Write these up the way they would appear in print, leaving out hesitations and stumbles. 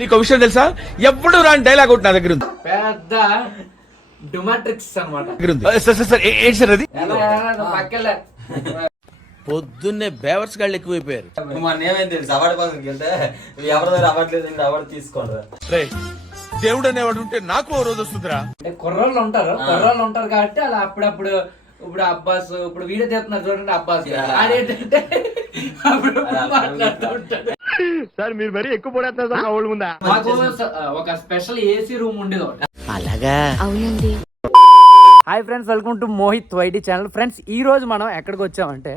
నీకు విషయం తెలుసా, ఎప్పుడు రాని డైలాగ్ ఒకటి నా దగ్గర ఉంది, పెద్ద డుమాట్రిక్స్ అనమాట. ఏంటి సార్ అది? పక్కలే పొద్దున్నే బేవర్స్ గాళ్ళు ఎక్కువైపోయారు. మన ఏమైంది తెలుసు, అవార్డు పక్కనకి వెళ్తే ఎవరి దగ్గర అవార్డు లేదు, అవార్డు తీసుకోండి. దేవుడు అనేవాడు ఉంటే నాకు ఓ రోజు వస్తుందిరా. కుర్రోళ్ళు ఉంటారు కాబట్టి అలా అప్పుడప్పుడు ఇప్పుడు అబ్బాస్ ఇప్పుడు వీడియో చేస్తున్నారు చూడండి, అబ్బాస్ ఆడేంటంటే అప్పుడు మాట్లాడుతూ ఉంటాడు. సార్ మీరు మరీ ఎక్కువ పడేస్తున్నారు సార్, ఓల్డ్ ముందా. మాకు ఒక స్పెషల్ ఏసీ రూమ్ ఉండేది ఒకటి. అలాగా? అవునండి. Hi friends, welcome to Mohit YT channel. Friends ఈ రోజు మనం ఎక్కడికి వచ్చామంటే,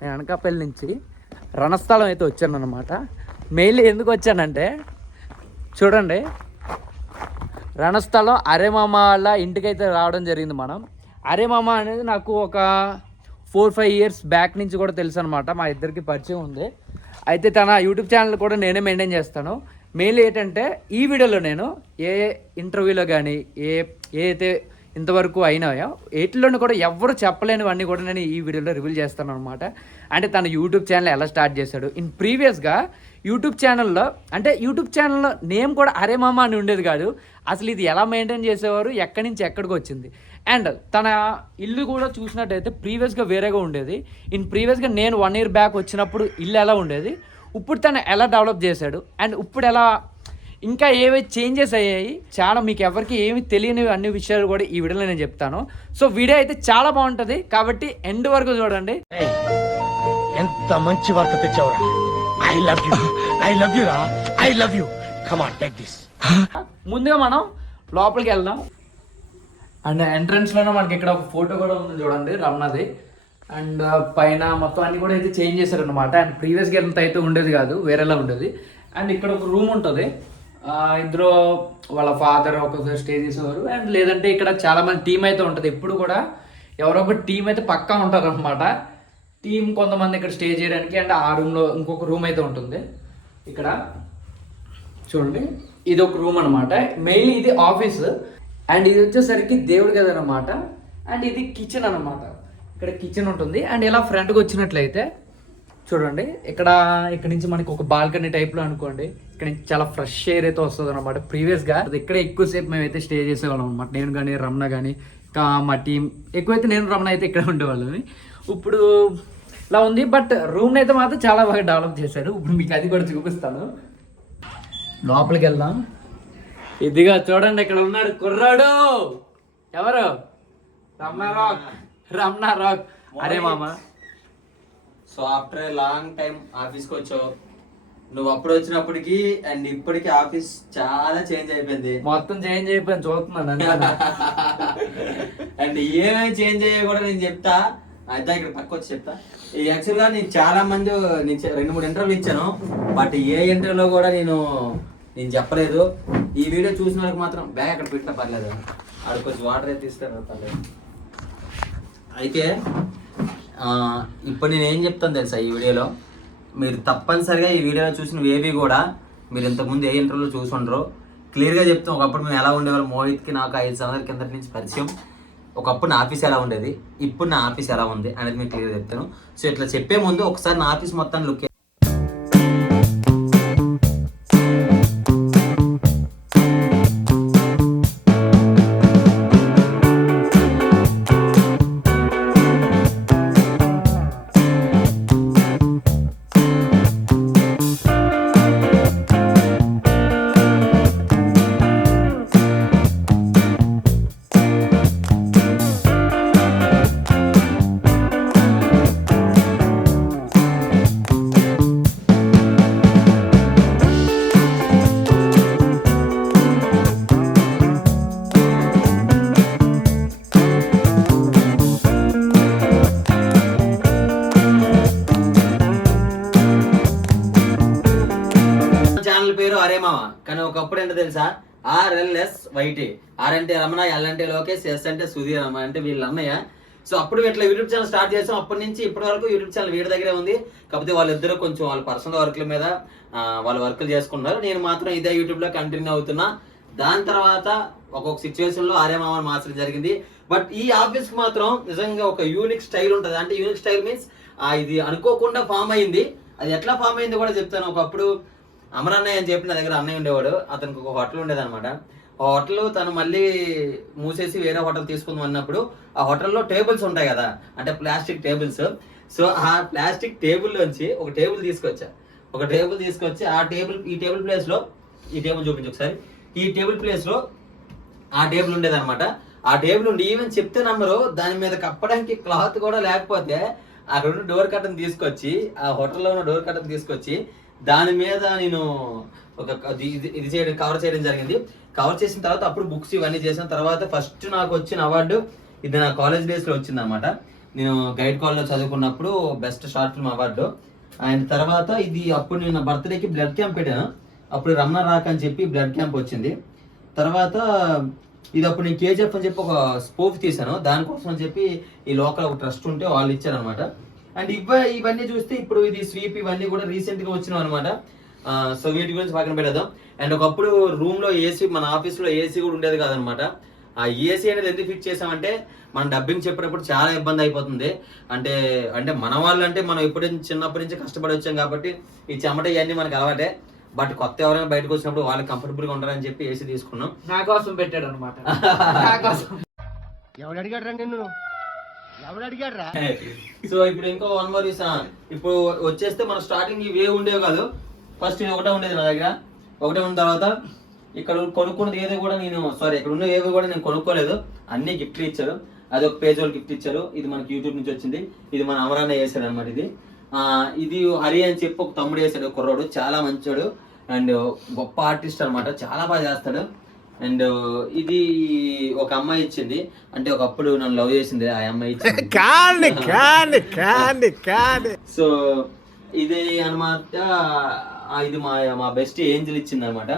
నేను అనకాపల్లి నుంచి రణస్థలం అయితే వచ్చాను అనమాట. మెయిన్లీ ఎందుకు వచ్చానంటే చూడండి, రణస్థలం అరేమామ వాళ్ళ ఇంటికైతే రావడం జరిగింది. మనం అరేమామ అనేది నాకు ఒక 4-5 ఇయర్స్ బ్యాక్ నుంచి కూడా తెలుసు అనమాట. మా ఇద్దరికి పరిచయం ఉంది. అయితే తన యూట్యూబ్ ఛానల్ కూడా నేనే మెయింటైన్ చేస్తాను. మెయిన్లీ ఏంటంటే ఈ వీడియోలో నేను ఏ ఇంటర్వ్యూలో కానీ ఏదైతే ఇంతవరకు అయినాయో వీటిలోనూ కూడా ఎవరు చెప్పలేనివన్నీ కూడా నేను ఈ వీడియోలో రివీల్ చేస్తాను అనమాట. అంటే తన యూట్యూబ్ ఛానల్ ఎలా స్టార్ట్ చేశాడు, ఇన్ ప్రీవియస్గా యూట్యూబ్ ఛానల్లో నేమ్ కూడా అరే మామ అని ఉండేది కాదు. అసలు ఇది ఎలా మెయింటైన్ చేసేవారు, ఎక్కడి నుంచి ఎక్కడికి వచ్చింది. అండ్ తన ఇల్లు కూడా చూసినట్టయితే ప్రీవియస్గా వేరేగా ఉండేది. ప్రీవియస్గా నేను 1 year బ్యాక్ వచ్చినప్పుడు ఇల్లు ఎలా ఉండేది, ఇప్పుడు తను ఎలా డెవలప్ చేశాడు, అండ్ ఇప్పుడు ఎలా ఇంకా ఏవైతే చేంజెస్ అయ్యాయి, చాలా మీకు ఎవరికి ఏమి తెలియని అన్ని విషయాలు కూడా ఈ వీడియోలో నేను చెప్తాను. సో వీడియో అయితే చాలా బాగుంటుంది కాబట్టి ఎండ్ వరకు చూడండి. ఎంత మంచి వార్త తెచ్చావురా. ఐ లవ్ యు రా, I love you. Come on, take this. ముందుగా మనం లోపలికి వెళ్దాం. అండ్ ఎంట్రన్స్ లోనే మనకి ఇక్కడ ఒక ఫోటో కూడా ఉంది చూడండి, రమణది. అండ్ పైన మొత్తం అన్ని కూడా అయితే చేంజ్ చేశారు అనమాట. అండ్ ప్రీవియస్గా ఎంత అయితే ఉండేది కాదు, వేరేలా ఉండేది. అండ్ ఇక్కడ ఒక రూమ్ ఉంటుంది, ఇందులో వాళ్ళ ఫాదర్ ఒకసారి స్టే చేసేవారు. అండ్ లేదంటే ఇక్కడ చాలా మంది టీం అయితే ఉంటుంది, ఎప్పుడు కూడా ఎవరో ఒక టీం అయితే పక్కా ఉంటారు అనమాట. టీం కొంతమంది ఇక్కడ స్టే చేయడానికి. అండ్ ఆ రూమ్లో ఇంకొక రూమ్ అయితే ఉంటుంది. ఇక్కడ చూడండి, ఇది ఒక రూమ్ అనమాట. మెయిన్లీ ఇది ఆఫీస్. అండ్ ఇది వచ్చేసరికి దేవుడి గది అనమాట. అండ్ ఇది కిచెన్ అనమాట. ఇక్కడ కిచెన్ ఉంటుంది. అండ్ ఇలా ఫ్రంట్కి వచ్చినట్లయితే చూడండి, ఇక్కడ నుంచి మనకి ఒక బాల్కనీ టైప్లో అనుకోండి. ఇక్కడ నుంచి చాలా ఫ్రెష్ ఎయిర్ అయితే వస్తుంది అనమాట. ప్రీవియస్గా ఇక్కడే ఎక్కువసేపు మేమైతే స్టే చేసేవాళ్ళం అనమాట. నేను కానీ రమణ కానీ ఇంకా మా టీం ఎక్కువైతే నేను రమణ అయితే ఇక్కడ ఉండేవాళ్ళని. ఇప్పుడు ఇలా ఉంది, బట్ రూమ్ని అయితే మాత్రం చాలా బాగా డెవలప్ చేశాడు. ఇప్పుడు మీకు అది కూడా చూపిస్తాను. లోపలికి వెళ్దాం. ఇదిగా చూడండి, ఇక్కడ ఉన్నాడు కుర్రాడు. ఎవరు? రమణ రాక్ అరే మామ. So after a long time ఆఫీస్కి వచ్చావు. నువ్వు అప్పుడు వచ్చినప్పటికి అండ్ ఇప్పటికి ఆఫీస్ చాలా చేంజ్ అయిపోయింది. మొత్తం చేంజ్ అయిపోయింది, చూస్తున్నాను. అండ్ ఏమేమి చేంజ్ అయ్యా కూడా నేను చెప్తా. అయితే ఇక్కడ పక్క వచ్చి చెప్తా. యాక్చువల్గా నేను చాలా మంది 2-3 ఇంటర్వ్యూలు ఇచ్చాను, బట్ ఏ ఇంటర్వ్యూలో కూడా నేను చెప్పలేదు. ఈ వీడియో చూసిన వాళ్ళకి మాత్రం బ్యాగ్ అక్కడ పెట్టినా పర్లేదు, అక్కడ కొంచెం వాటర్ అయితే ఇస్తాను పర్లేదు. అయితే ఇప్పుడు నేను ఏం చెప్తాను తెలుసా, ఈ వీడియోలో మీరు తప్పనిసరిగా ఈ వీడియోలో చూసిన ఏవి కూడా మీరు ఇంతకుముందు ఏ ఇంటర్వ్యూలో చూసి ఉండరు. క్లియర్గా చెప్తాం. ఒకప్పుడు మేము ఎలా ఉండేవాళ్ళం, మోహిత్కి నాకు 5 సంవత్సరాల కిందటి నుంచి పరిచయం. ఒకప్పుడు నా ఆఫీస్ ఎలా ఉండేది, ఇప్పుడు నా ఆఫీస్ ఎలా ఉంది అనేది మీకు క్లియర్గా చెప్తాను. సో ఇట్లా చెప్పే ముందు ఒకసారి నా ఆఫీస్ మొత్తం లుక్. పేరు అరే మామ, కానీ ఒకప్పుడు ఏంటో తెలుసా, RLSYT. ఆర్ అంటే రమణ, ఎల్ అంటే లోకేష్, ఎస్ అంటే సుధీర్ అమ్మ అంటే వీళ్ళ అన్నయ్య. సో అప్పుడు ఇట్లా యూట్యూబ్ ఛానల్ స్టార్ట్ చేసాం. అప్పటి నుంచి ఇప్పటి వరకు యూట్యూబ్ ఛానల్ వీడి దగ్గరే ఉంది. కాకపోతే వాళ్ళిద్దరూ కొంచెం వాళ్ళ పర్సనల్ వర్క్ల మీద వాళ్ళ వర్క్లు చేసుకున్నారు. నేను మాత్రం ఇదే యూట్యూబ్లో కంటిన్యూ అవుతున్నా. దాని తర్వాత ఒక్కొక్క సిచ్యువేషన్లో ఆర్య మామని మార్చడం జరిగింది. బట్ ఈ ఆఫీస్కి మాత్రం నిజంగా ఒక యూనిక్ స్టైల్ ఉంటుంది. అంటే యూనిక్ స్టైల్ మీన్స్ ఇది అనుకోకుండా ఫామ్ అయింది. అది ఎట్లా ఫామ్ అయింది కూడా చెప్తాను. ఒకప్పుడు అమర్ అన్నయ్య అని చెప్పి నా దగ్గర అన్నయ్య ఉండేవాడు. అతనికి ఒక హోటల్ ఉండేది అనమాట. ఆ హోటల్ తను మళ్ళీ మూసేసి వేరే హోటల్ తీసుకుందాం అన్నప్పుడు ఆ హోటల్లో టేబుల్స్ ఉంటాయి కదా, అంటే ప్లాస్టిక్ టేబుల్స్. సో ఆ ప్లాస్టిక్ టేబుల్ నుంచి ఒక టేబుల్ తీసుకొచ్చి ఆ టేబుల్ ఈ టేబుల్ ప్లేస్ లో ఈ టేబుల్ చూపించి ఒకసారి. ఈ టేబుల్ ప్లేస్ లో ఆ టేబుల్ ఉండేది అనమాట. ఆ టేబుల్ ఉండి ఈవెన్ చెప్తే నమ్మరు, దాని మీద కప్పడానికి క్లాత్ కూడా లేకపోతే ఆ 2 డోర్ కర్టన్ తీసుకొచ్చి, ఆ హోటల్లో ఉన్న డోర్ కర్టన్ తీసుకొచ్చి దాని మీద నేను ఒక ఇది చేయడం, కవర్ చేయడం జరిగింది. కవర్ చేసిన తర్వాత అప్పుడు బుక్స్ ఇవన్నీ చేసిన తర్వాత ఫస్ట్ నాకు వచ్చిన అవార్డు ఇది నా కాలేజ్ డేస్ లో వచ్చింది అనమాట. నేను గైడ్ కాలేజ్ లో చదువుకున్నప్పుడు best short film award. And తర్వాత ఇది అప్పుడు నేను నా బర్త్డేకి బ్లడ్ క్యాంప్ పెట్టాను. అప్పుడు రమణ రాక్ అని చెప్పి బ్లడ్ క్యాంప్ వచ్చింది. తర్వాత ఇది అప్పుడు నేను కేజీఎఫ్ అని చెప్పి ఒక స్పోక్ తీసాను, దానికోసం అని చెప్పి ఈ లోకల్ ఒక ట్రస్ట్ ఉంటే వాళ్ళు ఇచ్చారనమాట. అండ్ ఇవన్నీ చూస్తే ఇప్పుడు ఇది స్వీప్ ఇవన్నీ కూడా రీసెంట్ గా వచ్చినాం అనమాట. సో వీటి గురించి పక్కన పెట్టేద్దాం. అండ్ ఒకప్పుడు రూమ్ లో ఏసీ, మన ఆఫీస్ లో ఏసీ కూడా ఉండేది కాదనమాట. ఆ ఏసీ అనేది ఎందుకు ఫిక్స్ చేసామంటే మనం డబ్బింగ్ చెప్పినప్పుడు చాలా ఇబ్బంది అయిపోతుంది. అంటే మన వాళ్ళు అంటే మనం చిన్నప్పటి నుంచి కష్టపడి వచ్చాం కాబట్టి ఈ చెమట ఇవన్నీ మనకు అలవాటే. బట్ కొత్త ఎవరైనా బయటకు వచ్చినప్పుడు వాళ్ళకి కంఫర్టబుల్ గా ఉంటారని చెప్పి ఏసీ తీసుకున్నాం. నా కోసం పెట్టాడు అనమాట. ఎవడు అడిగాడు నిన్ను? ఎవడు అడిగాడు? సో ఇప్పుడు ఇంకో 1 more ఇప్పుడు వచ్చేస్తే మన స్టార్టింగ్ ఇవే ఉండేవి కాదు. ఫస్ట్ ఇది ఒకటే ఉండేది నా దగ్గర. ఒకటే ఉన్న తర్వాత ఇక్కడ కొనుక్కున్నది ఏదో కూడా ఇక్కడ ఉన్న ఏవి కూడా నేను కొనుక్కోలేదు, అన్ని గిఫ్ట్లు ఇచ్చారు. అది ఒక పేజ్ వాళ్ళు గిఫ్ట్ ఇచ్చారు. ఇది మనకి యూట్యూబ్ నుంచి వచ్చింది. ఇది మన అమరాన్న వేసాడు అనమాట. ఇది హరి అని చెప్పి ఒక తమ్ముడు వేసాడు, కుర్రోడు, చాలా మంచోడు అండ్ గొప్ప ఆర్టిస్ట్ అనమాట, చాలా బాగా చేస్తాడు. అండ్ ఇది ఒక అమ్మాయి ఇచ్చింది, అంటే ఒకప్పుడు నన్ను లవ్ చేసింది ఆ అమ్మాయి ఇచ్చింది. సో ఇది అనమాట, ఇది మా బెస్ట్ ఏంజల్ ఇచ్చింది అనమాట.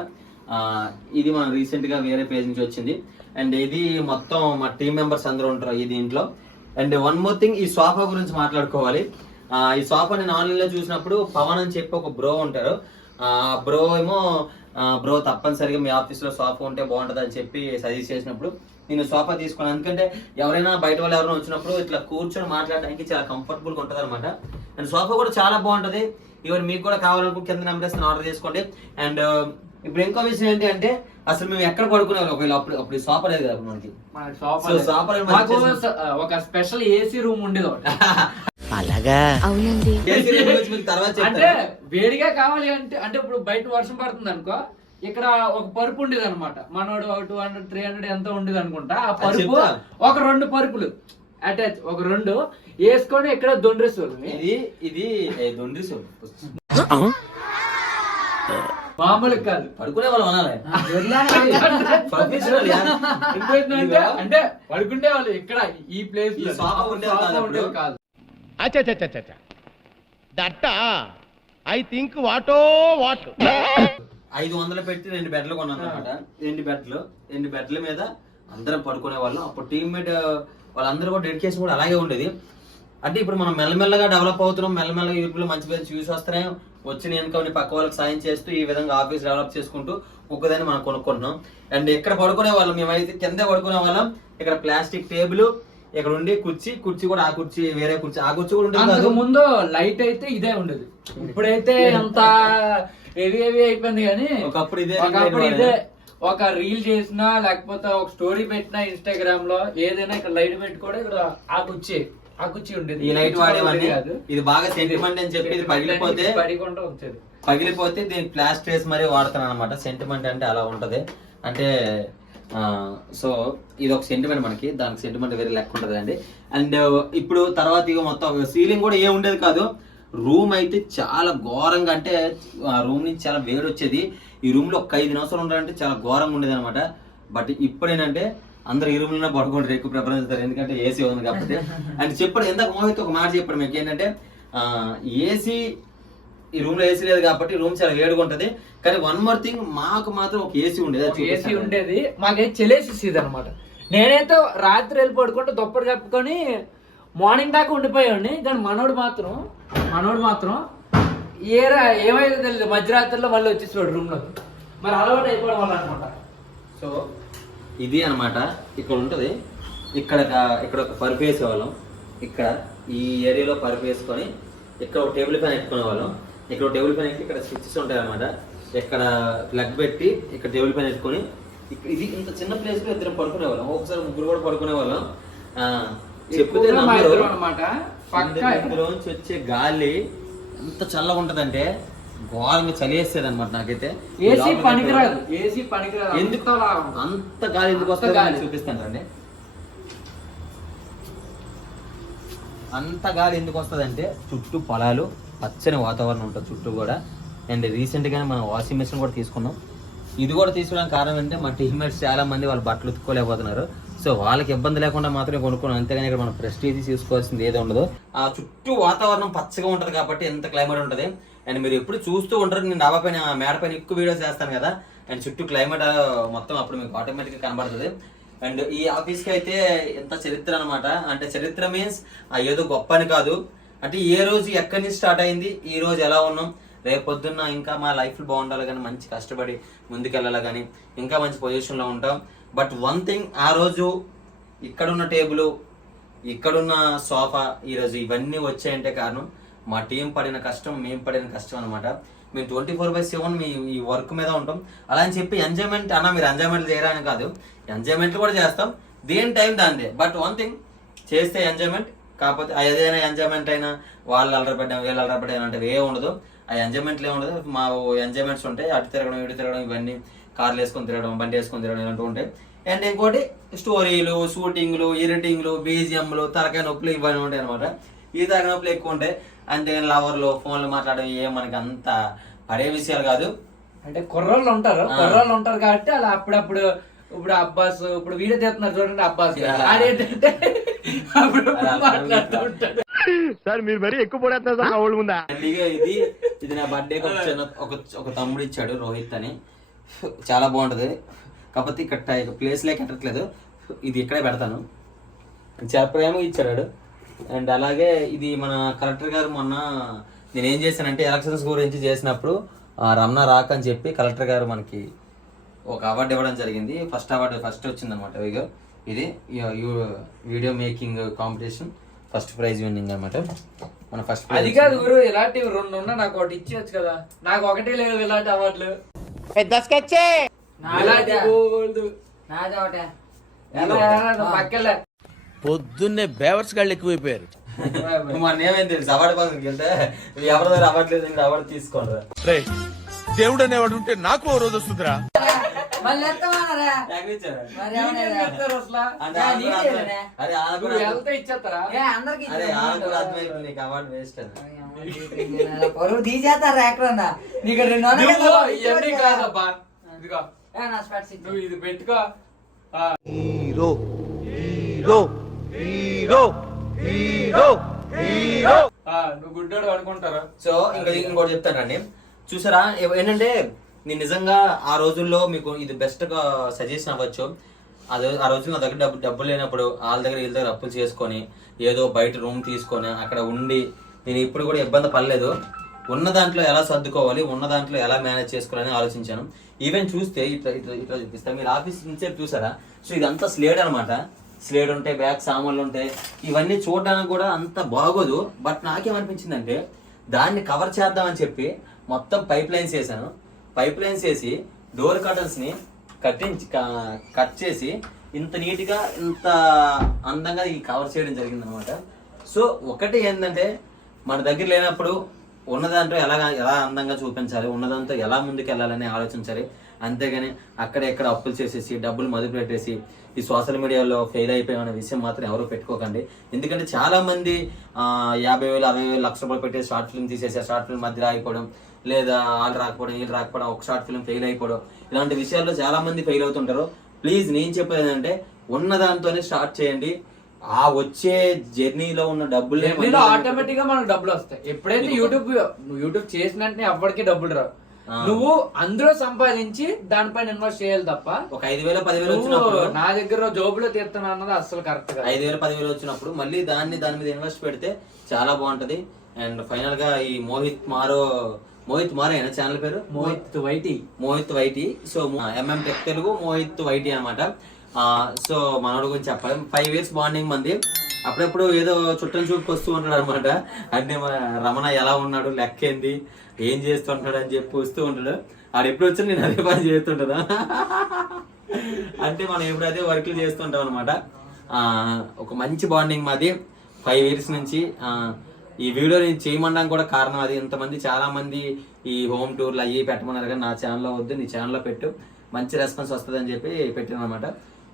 ఇది మనం రీసెంట్ గా వేరే పేజ్ నుంచి వచ్చింది. అండ్ ఇది మొత్తం మా టీం మెంబర్స్ అందరూ ఉంటారు ఈ దీంట్లో. అండ్ 1 more thing, ఈ సోఫా గురించి మాట్లాడుకోవాలి. ఈ సోఫా నేను ఆన్లైన్ లో చూసినప్పుడు పవన్ అని చెప్పి ఒక బ్రో ఉంటారు. బ్రో ఏమో బ్రో తప్పనిసరిగా మీ ఆఫీస్ లో సోఫా ఉంటే బాగుంటది అని చెప్పి సజెస్ట్ చేసినప్పుడు నేను సోఫా తీసుకున్నాను. ఎందుకంటే ఎవరైనా బయట వాళ్ళు ఎవరైనా వచ్చినప్పుడు ఇట్లా కూర్చొని మాట్లాడడానికి చాలా కంఫర్టబుల్ గా ఉంటది అనమాట. అండ్ సోఫా కూడా చాలా బాగుంటది. ఈవెన్ మీకు కూడా కావాలనుకో కింద నెంబర్స్ ఆర్డర్ చేసుకోండి. అండ్ ఇప్పుడు ఇంకో విషయం ఏంటి అంటే అసలు మేము ఎక్కడ పడుకునేవాళ్ళం ఒకవేళ అప్పుడు సోఫా లేదు కదా మనకి. ఒక స్పెషల్ ఏసీ రూమ్ ఉండేది. అలాగా? అవునండి. అంటే వేడిగా కావాలి అంటే ఇప్పుడు బయట వర్షం పడుతుంది అనుకో, ఇక్కడ ఒక పరుపు ఉండేది అనమాట. మనోడు 200 300 ఎంత ఉండేది అనుకుంటా. ఆ పరుపు ఒక 2 పరుపులు అటాచ్, ఒక 2 వేసుకొని ఇక్కడ దొండ్రేసు. ఇది దొండ్రేసు మామూలు కాదు, పడుకునే వాళ్ళు అంటే పడుకుంటే వాళ్ళు ఇక్కడ ఈ ప్లేస్ ఉండేది కాదు. ఐ థింక్ వాట్ 500 పెట్టి 2 బెడ్లు కొన్నాను అనమాట. 2 బెడ్ల మీద అందరం పడుకునే వాళ్ళం. అప్పుడు టీమ్మేట్ వాళ్ళందరూ కూడా డెడికేషన్ కూడా అలాగే ఉండేది. అంటే ఇప్పుడు మనం మెల్లమెల్లగా డెవలప్ అవుతున్నాం, మెల్లమెల్లగా యూట్యూబ్ లో మంచి పేరు చూసి వస్తున్నాయి. వచ్చిన ఇన్కమ్ ని పక్క వాళ్ళకి సాయం చేస్తూ ఈ విధంగా ఆఫీస్ డెవలప్ చేసుకుంటూ ఒక్కదాన్ని మనం కొనుక్కుంటున్నాం. అండ్ ఎక్కడ పడుకునే వాళ్ళం మేమైతే కింద పడుకునే వాళ్ళం. ఇక్కడ ప్లాస్టిక్ టేబుల్, ఇక్కడ ఉండి కుర్చీ కూడా ఆ కుర్చీ వేరే కుర్చీ, ఆ కుర్చీ కూడా ఉంటుంది. ముందు లైట్ అయితే ఇదే ఉండదు, ఇప్పుడైతే ఎంత హెవీ అయిపోయింది. కానీ ఒకప్పుడు ఇదే ఒక రీల్ చేసినా లేకపోతే ఒక స్టోరీ పెట్టినా ఇన్స్టాగ్రామ్ లో ఏదైనా ఇక్కడ లైట్ పెట్టుకోవడం, ఇక్కడ ఆ కుర్చీ ఉండేది. ఈ లైట్ వాడేవాడిని. ఇది బాగా సెంటిమెంట్ అని చెప్పి ఇది పగిలిపోతే దీనికి ప్లాస్టర్స్ మరీ వాడతాను అనమాట. సెంటిమెంట్ అంటే అలా ఉంటది. అంటే సో ఇది ఒక సెంటిమెంట్ మనకి, దానికి సెంటిమెంట్ వేరే లెక్క ఉంటది అండి. అండ్ ఇప్పుడు తర్వాత ఇక మొత్తం సీలింగ్ కూడా ఏం ఉండేది కాదు. రూమ్ అయితే చాలా ఘోరంగా, అంటే ఆ రూమ్ నుంచి చాలా వేడి వచ్చేది. ఈ రూమ్ లో ఒక 5 నిమిషాలు ఉండాలంటే చాలా ఘోరంగా ఉండేది అనమాట. బట్ ఇప్పుడు ఏంటంటే అందరూ ఈ రూమ్ లోనే పడుకుంటారు, ఎక్కువ ప్రిఫరెన్స్ ఇస్తారు, ఎందుకంటే ఏసీ ఉంది కాబట్టి. అండ్ చెప్పాడు ఇందాక మోహిత్ ఒక మాట చెప్పాడు మీకు ఏంటంటే ఏసీ, ఈ రూమ్ లో ఏసీ లేదు కాబట్టి రూమ్ చాలా వేడిగా ఉంటది. కానీ 1 more thing, మాకు మాత్రం ఒక ఏసీ ఉండేది. మాకైతే చెలేసేది అనమాట. నేనైతే రాత్రి వెళ్ళి పడుకుంటే దుప్పటి కప్పుకొని మార్నింగ్ దాకా ఉండిపోయాడిని. కానీ మనోడు మాత్రం ఏమైతే తెలియదు, మధ్యరాత్రిలో మళ్ళీ వచ్చేసాడు రూమ్ లో. మరి అలవాటు అయిపోవడం వల్ల అనమాట. సో ఇది అనమాట. ఇక్కడ ఉంటది, ఇక్కడ ఒక పరుపు వేసేవాళ్ళం. ఇక్కడ ఈ ఏరియాలో పరుపు వేసుకొని ఇక్కడ ఒక టేబుల్ ఫ్యాన్ పెట్టుకునే వాళ్ళం. ఇక్కడ టేబుల్ ఫ్యాన్ ఇక్కడ స్విచ్చెస్ ఉంటాయి అనమాట. ఇక్కడ ప్లగ్ పెట్టి ఇక్కడ టేబుల్ పైన పెట్టుకొని ఇది ఇంత చిన్న ప్లేస్ లో ఇద్దరు పడుకునే వాళ్ళం, ఒకసారి ముగ్గురు కూడా పడుకునే వాళ్ళం. చెప్తే అనమాట. ఇందులోంచి వచ్చే గాలి ఎంత చల్లగా ఉంటదంటే ఘోరంగా చలివేస్తుంది అనమాట నాకైతే. ఏసీ పనికిరాదు, ఏసీ పనికిరాదు. ఎందుకు అంత గాలి ఎందుకు వస్తుంది చూపిస్తాను రండి. అంత గాలి ఎందుకు వస్తుంది అంటే చుట్టూ పొలాలు, పచ్చని వాతావరణం ఉంటుంది చుట్టూ కూడా. అండ్ రీసెంట్గానే మనం వాషింగ్ మెషిన్ కూడా తీసుకున్నాం. ఇది కూడా తీసుకోవడానికి కారణం ఏంటంటే మా టీమ్మేట్స్ చాలా మంది వాళ్ళు బట్టలు ఉతుక్కోలేకపోతున్నారు. సో వాళ్ళకి ఇబ్బంది లేకుండా మాత్రమే కొనుక్కున్నాం, అంతేగాని ఇక్కడ మనం ప్రెస్టీజ్ తీసుకోవాల్సింది ఏదో ఉండదు. ఆ చుట్టూ వాతావరణం పచ్చగా ఉంటుంది కాబట్టి ఎంత క్లైమేట్ ఉంటుంది. అండ్ మీరు ఎప్పుడు చూస్తూ ఉంటారు, నేను డాబా పైన మేడ పైన ఎక్కువ వీడియోస్ చేస్తాను కదా, అండ్ చుట్టూ క్లైమేట్ మొత్తం అప్పుడు మీకు ఆటోమేటిక్గా కనబడుతుంది. అండ్ ఈ ఆఫీస్కి అయితే ఎంత చరిత్ర అనమాట. అంటే చరిత్ర మీన్స్ ఏదో గొప్ప అని కాదు, అంటే ఏ రోజు ఎక్కడి నుంచి స్టార్ట్ అయింది, ఈ రోజు ఎలా ఉన్నాం, రేపు పొద్దున్న ఇంకా మా లైఫ్లో బాగుండాలి కానీ, మంచి కష్టపడి ముందుకెళ్ళాలి కానీ, ఇంకా మంచి పొజిషన్లో ఉంటాం. బట్ వన్ థింగ్, ఆ రోజు ఇక్కడున్న టేబుల్, ఇక్కడున్న సోఫా, ఈరోజు ఇవన్నీ వచ్చాయంటే కారణం మా టీం పడిన కష్టం, మేము పడిన కష్టం అనమాట. మేము 24/7 మీ ఈ వర్క్ మీద ఉంటాం. అలా అని చెప్పి ఎంజాయ్మెంట్ అన్న మీరు ఎంజాయ్మెంట్ చేయరా అని కాదు, ఎంజాయ్మెంట్ కూడా చేస్తాం, దేని టైం దాందే. బట్ వన్ థింగ్, చేస్తే ఎంజాయ్మెంట్, కాకపోతే ఏదైనా ఎంజాయ్మెంట్ అయినా వాళ్ళు అలరపడ్డాం వీళ్ళు అలరపడ్డాం అంటే ఏ ఉండదు. ఆ ఎంజాయ్మెంట్లు ఏ ఉండదు. మా ఎంజాయ్మెంట్స్ ఉంటాయి, అటు తిరగడం ఇటు తిరగడం, ఇవన్నీ కార్లు వేసుకొని తిరగడం, బండి వేసుకొని తిరగడం ఇలాంటివి ఉంటాయి. అండ్ ఇంకోటి స్టోరీలు, షూటింగ్లు, ఎడిటింగ్లు, బీజిఎంలు, తలకాయ నొప్పులు ఇవన్నీ ఉంటాయి అనమాట. ఈ తలకాయ నొప్పులు ఎక్కువ ఉంటాయి. అంతే లవర్లు, ఫోన్లు మాట్లాడడం ఏం మనకి అంత పడే విషయాలు కాదు. అంటే కుర్రోళ్ళు ఉంటారు కాబట్టి అలా అప్పుడప్పుడు. ఇప్పుడు అబ్బాస్ ఇప్పుడు వీడియో తీస్తున్నారు చూడండి, అబ్బాస్ ఆడేంటంటే మాట్లాడుతూ ఉంటాడు. సార్ మీరు మరీ ఎక్కువ పడేస్తారు సార్ ఓల్డ్ ముందా. ఇది నా బర్త్డే ఒక తమ్ముడు ఇచ్చాడు, రోహిత్ అని. చాలా బాగుంటది, కాకపోతే ఇక్కడ ప్లేస్ లేక కట్టట్లేదు, ఇది ఇక్కడే పెడతాను. చాలా ప్రేమగా ఇచ్చాడు. అండ్ అలాగే ఇది మన కలెక్టర్ గారు మొన్న నేనేం చేశానంటే ఎలక్షన్స్ గురించి చేసినప్పుడు రమణ రాక్ అని చెప్పి కలెక్టర్ గారు మనకి ఒక అవార్డు ఇవ్వడం జరిగింది. ఫస్ట్ అవార్డు వచ్చింది అనమాట. ఇది video making competition first prize winnowing అనమాట. మన ఫస్ట్ ప్రైజ్ అది కాదు గురు, ఇలాంటివి 2 ఉన్నా నాకు ఒకటి ఇచ్చేయచ్చు కదా. నాకు ఒకటే లేదు ఇలాంటి అవార్డులు. పెద్ద స్కెచ్ పక్కలే పొద్దున్నే బేవర్స్ గాళ్ళు ఎక్కువైపోయారు. మన ఏమైంది తెలుసు, అవార్డు పక్కనకి వెళ్తే ఎవరి దగ్గర అవార్డు లేదు, ఇంకా అవార్డు తీసుకోండి. దేవుడు అనేవాడు ఉంటే నాకు ఓ రోజు వస్తుందిరా. ఇది పెట్టుకో. Hero hero hero hero hero. నువ్వు గుడ్డోడు అనుకుంటారా? సో ఇంకా ఇంకోటి చెప్తానండి, చూసారా ఏంటంటే నేను నిజంగా ఆ రోజుల్లో మీకు ఇది బెస్ట్ గా సజెషన్ అవ్వచ్చు. ఆ రోజు నా దగ్గర డబ్బులు లేనప్పుడు వాళ్ళ దగ్గర వీళ్ళ దగ్గర అప్పులు చేసుకొని ఏదో బయట రూమ్ తీసుకొని అక్కడ ఉండి నేను ఇప్పుడు కూడా ఇబ్బంది పడలేదు. ఉన్న దాంట్లో ఎలా సర్దుకోవాలి, ఉన్న దాంట్లో ఎలా మేనేజ్ చేసుకోవాలని ఆలోచించాను. ఈవెన్ చూస్తే ఇట్లా ఇట్లా ఇట్లా చూపిస్తాను, మీరు ఆఫీస్ నుంచే చూసారా. సో ఇదంతా స్లేడ్ అనమాట. స్లేడ్ ఉంటాయి, బ్యాగ్ సామాన్లు ఉంటాయి, ఇవన్నీ చూడడానికి కూడా అంత బాగోదు. బట్ నాకేమనిపించిందంటే దాన్ని కవర్ చేద్దామని చెప్పి మొత్తం పైప్ లైన్స్ వేసాను. పైప్ లైన్స్ వేసి డోర్ కర్టన్స్ ని కట్ చేసి ఇంత నీట్గా ఇంత అందంగా ఈ కవర్ చేయడం జరిగింది అనమాట. సో ఒకటి ఏంటంటే మన దగ్గర లేనప్పుడు ఉన్నదాంట్లో ఎలా అందంగా చూపించాలి, ఉన్నదాంతో ఎలా ముందుకు వెళ్ళాలని ఆలోచించాలి. అంతేగాని అక్కడ ఎక్కడ అప్పులు చేసేసి డబ్బులు మదుపు పెట్టేసి ఈ సోషల్ మీడియాలో ఫెయిల్ అయిపోయామనే విషయం మాత్రం ఎవరు పెట్టుకోకండి. ఎందుకంటే చాలా మంది 50,000, 60,000, ₹1,00,000 పెట్టే షార్ట్ ఫిల్మ్ తీసేసి ఆ షార్ట్ ఫిల్మ్ మధ్య ఆగిపోవడం, లేదా వాళ్ళు రాకపోవడం వీళ్ళు రాకపోవడం, ఒక షార్ట్ ఫిల్మ్ ఫెయిల్ అయిపోవడం, ఇలాంటి విషయాల్లో చాలా మంది ఫెయిల్ అవుతుంటారు. ప్లీజ్ నేను చెప్పేది ఏంటంటే ఉన్న దాంతోనే స్టార్ట్ చేయండి. ఆ వచ్చే జర్నీలో ఉన్న డబ్బులు ఆటోమేటిక్ గా మనకు డబ్బులు వస్తాయి. ఎప్పుడైతే యూట్యూబ్ చేసినట్టే ఎవరికి డబ్బులు రావు. నువ్వు అందులో సంపాదించి దానిపైన ఇన్వెస్ట్ చేయాలి తప్ప ఒక 5,000, 10,000 వచ్చినప్పుడు నా దగ్గర జోబులో తీరుతున్నా అన్నది అసలు కరెక్ట్ గా 5,000, 10,000 వచ్చినప్పుడు మళ్ళీ దాని మీద ఇన్వెస్ట్ పెడితే చాలా బాగుంటది. అండ్ ఫైనల్ గా ఈ మోహిత్ మారే అయినా ఛానల్ పేరు Mohit YT. So MM Tech Telugu Mohit YT అనమాట. సో మనోడు గురించి చెప్పాలి. 5 years బాండింగ్ మంది. అప్పుడప్పుడు ఏదో చుట్టం చూపుకి వస్తూ ఉంటాడు అనమాట. అంటే రమణ ఎలా ఉన్నాడు, లెక్క ఏంది, ఏం చేస్తుంటాడు అని చెప్పి వస్తూ ఉంటాడు. ఆడు ఎప్పుడు వచ్చి నేను అదే పని చేస్తుంటాను. అంటే మనం ఎప్పుడు అదే వర్క్లు చేస్తుంటాం అనమాట. ఒక మంచి బాండింగ్ మాది 5 years నుంచి. ఈ వీడియో నేను చేయమనడం కూడా కారణం అది. ఇంతమంది చాలా మంది ఈ హోమ్ టూర్లు అయ్యి పెట్టమన్నారు, కానీ నా ఛానల్లో వద్దు, నీ ఛానల్లో పెట్టు, మంచి రెస్పాన్స్ వస్తుందని చెప్పి పెట్టాను అనమాట.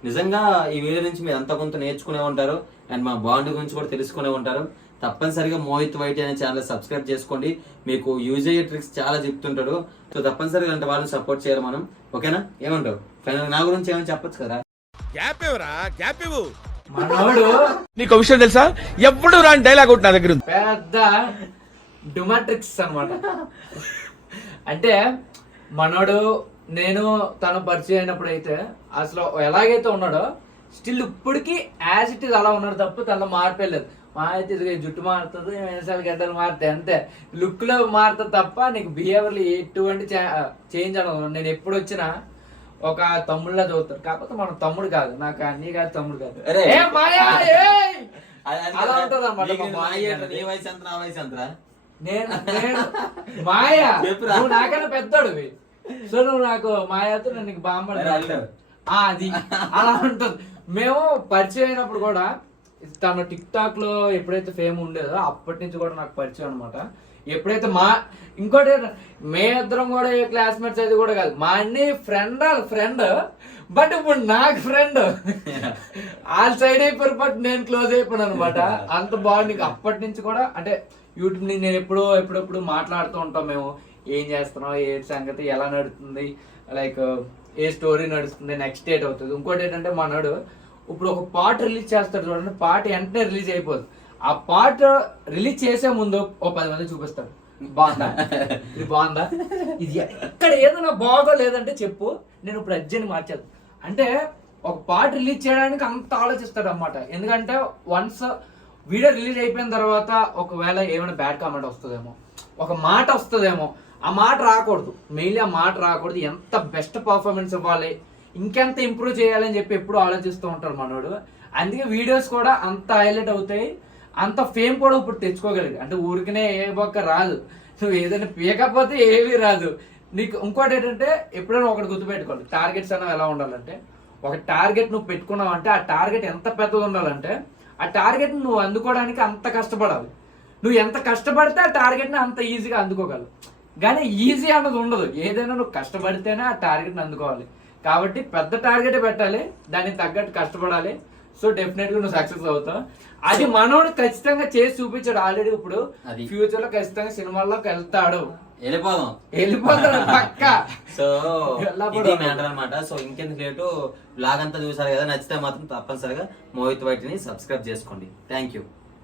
నిజంగా ఈ వీడియో నుంచి మీరు అంత కొంత నేర్చుకునే ఉంటారు అండ్ మా బాండ్ గురించి కూడా తెలుసుకునే ఉంటారు. తప్పనిసరిగా మోహిత్ వైటీ అనే ఛానల్ సబ్స్క్రైబ్ చేసుకోండి, మీకు యూజ్ అయ్యే ట్రిక్స్ చాలా చెప్తుంటాడు. సో తప్పనిసరిగా అంటే వాళ్ళని సపోర్ట్ చేయాలి మనం, ఓకేనా? ఏమంటావు? ఫైనల్ నా గురించి ఏమైనా చెప్పొచ్చు కదా? మనోడు నీకు విషయం తెలుసా, ఎప్పుడు రాని డైలాగ్ ఒకటి నా దగ్గర ఉంది. పెద్ద డుమాట్రిక్స్ అన్నమాట. అంటే మనోడు నేను తను పరిచయం అయినప్పుడు అయితే అసలు ఎలాగైతే ఉన్నాడో స్టిల్ ఇప్పటికీ యాజ్ ఇట్ ఈస్ అలా ఉన్నాడు తప్ప తనలో మార్పేలేదు. మా అయితే జుట్టు మారుతుంది, వేసాలు గడ్డలు మారుతాయి అంతే, లుక్ లో మారుతుంది తప్ప నీకు బిహేవియర్లు ఎటువంటి చేంజ్ అనదు. నేను ఎప్పుడు వచ్చినా ఒక తమ్ముళ్ళ చదువుతారు, కాకపోతే మన తమ్ముడు కాదు, నాకు అన్నీ కాదు, తమ్ముడు కాదు. ఏ మాయా, ఏయ్! అలా ఉంటది అన్నమాట. నేను మాయా, నువ్వు నాకన్నా పెద్దోడు, సో నువ్వు నాకు మాయాతో నేను నీకు బామ్మడు. అది అలా ఉంటుంది. మేము పరిచయం అయినప్పుడు కూడా తను టిక్ టాక్ లో ఎప్పుడైతే ఫేమ్ ఉండేదో అప్పటి నుంచి కూడా నాకు పరిచయం అనమాట. ఎప్పుడైతే ఇంకోటి మే ఇద్దరం కూడా క్లాస్మేట్స్ అయితే కూడా కాదు, మా అన్ని ఫ్రెండ్ బట్ ఇప్పుడు నాకు ఫ్రెండ్ వాళ్ళ సైడ్ అయిపోయారు, బట్ నేను క్లోజ్ అయిపోయాను అనమాట. అంత బాగుంది. అప్పటి నుంచి కూడా అంటే యూట్యూబ్ ని నేను ఎప్పుడెప్పుడు మాట్లాడుతూ ఉంటాం మేము, ఏం చేస్తున్నాం, ఏ సంగతి ఎలా నడుస్తుంది, లైక్ ఏ స్టోరీ నడుస్తుంది, నెక్స్ట్ డేట్ అవుతుంది. ఇంకోటి ఏంటంటే మనోడు ఇప్పుడు ఒక పాట రిలీజ్ చేస్తాడు చూడండి, పాట వెంటనే రిలీజ్ అయిపోతుంది. ఆ పాట రిలీజ్ చేసే ముందు ఓ 10 మంది చూపిస్తాడు, బాగుందా, ఇది బాగుందా, ఇది ఎక్కడ ఏదైనా బాగో లేదంటే చెప్పు, నేను ఇప్పుడు అర్జెంట్ మార్చాను అంటే ఒక పాట రిలీజ్ చేయడానికి అంత ఆలోచిస్తాడు అన్నమాట. ఎందుకంటే వన్స్ వీడియో రిలీజ్ అయిపోయిన తర్వాత ఒకవేళ ఏమైనా బ్యాడ్ కామెంట్ వస్తుందేమో, ఒక మాట వస్తుందేమో, ఆ మాట రాకూడదు, మెయిన్లీ ఆ మాట రాకూడదు. ఎంత బెస్ట్ పర్ఫార్మెన్స్ ఇవ్వాలి, ఇంకెంత ఇంప్రూవ్ చేయాలని చెప్పి ఎప్పుడు ఆలోచిస్తూ ఉంటాడు మనోడు. అందుకే వీడియోస్ కూడా అంత హైలైట్ అవుతాయి, అంత ఫేమ్ కూడా ఇప్పుడు తెచ్చుకోగలిగి. అంటే ఊరికనే ఏ బొక్క రాదు, నువ్వు ఏదైనా పీకపోతే ఏమీ రాదు నీకు. ఇంకోటి ఏంటంటే ఎప్పుడైనా ఒకటి గుర్తుపెట్టుకోవాలి, టార్గెట్స్ అనేవి ఎలా ఉండాలంటే, ఒక టార్గెట్ నువ్వు పెట్టుకున్నావు అంటే ఆ టార్గెట్ ఎంత పెద్దది ఉండాలంటే ఆ టార్గెట్ నువ్వు అందుకోవడానికి అంత కష్టపడాలి. నువ్వు ఎంత కష్టపడితే ఆ టార్గెట్ని అంత ఈజీగా అందుకోగలవు. కానీ ఈజీ అన్నది ఉండదు, ఏదైనా నువ్వు కష్టపడితేనే ఆ టార్గెట్ని అందుకోవాలి. కాబట్టి పెద్ద టార్గెట్ పెట్టాలి, దానికి తగ్గట్టు కష్టపడాలి. సో డెఫినెట్గా నువ్వు సక్సెస్ అవుతావు. అది మనోడు ఖచ్చితంగా చేసి చూపించాడు ఆల్రెడీ. ఇప్పుడు ఫ్యూచర్ లో ఖచ్చితంగా సినిమాల్లోకి వెళ్తాడు, వెళ్ళిపోతాడు పక్క. సో ఇది మ్యాటర్ అనమాట. సో ఇంకెందుకు లేటు, బ్లాగ్ అంతా చూసారు కదా, నచ్చితే మాత్రం తప్పనిసరిగా మోహిత్ వైటీని సబ్స్క్రైబ్ చేసుకోండి. Thank you.